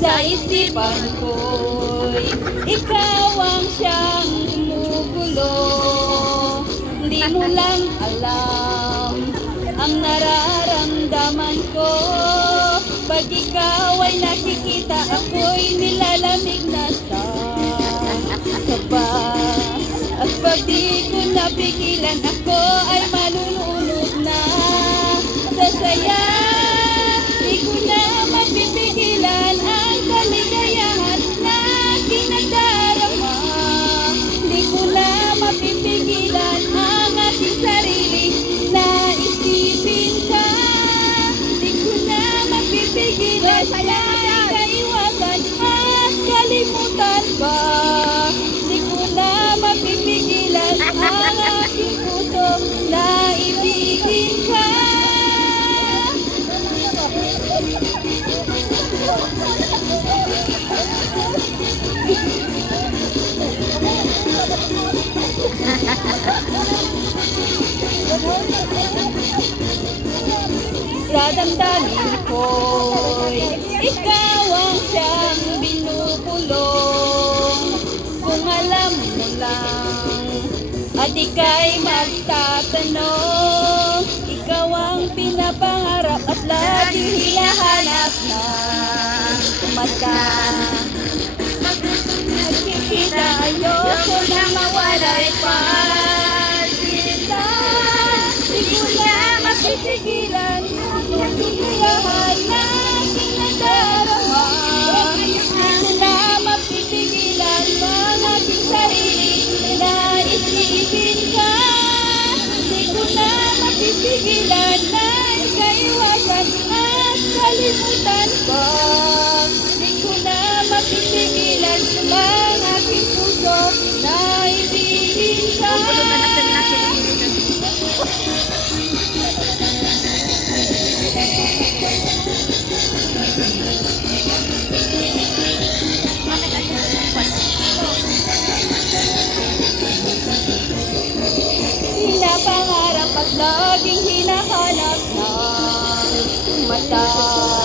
Sa isipan ko'y ikaw ang siyang gumugulo. Di mo lang alam ang nararamdaman ko. Pag ikaw ay nakikita, ako'y nilalamig na sa kaba. At pag di ko napigilan, ako ay malulunod na sa saya. Di ko na mapipigilan ang kaligayahan na aking nadarama. Di ko na mapipigilan ang aking sarili na isipin ka. Di ko na mapipigilan na ikaiwasan at kalimutan pa. Di ko na mapipigilan ang aking puso na ibigin ka. Sa damdamin ko'y ikaw ang siyang binubulong. Kung alam mo lang at ika'y magtatanong, ikaw ang pinapangarap at laging hinahanap na mata. Magkikita, ayoko na mawalay pa sila. Di ko na mapipigilan ang kaligayahan na aking nadarama. Di ko na mapipigilan ang aking sarili na isipin ka. Di ko na mapipigilan na ikaiwasan at kalimutan ko. Di ko na mapipigilan ang aking puso na ibigin ka. Pinapangarap at laging hinahanap ng mata.